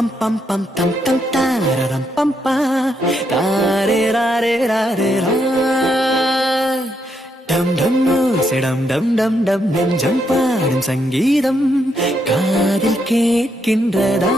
பம் பம் பம் தம் தம் தாரரம் பம் பா தாரே ராரே ராரே ரா டம் டம் ஓசைடம் டம் டம் டம் நெஞ்சம் பாடும் சங்கீதம் காதில் கேட்கின்றதா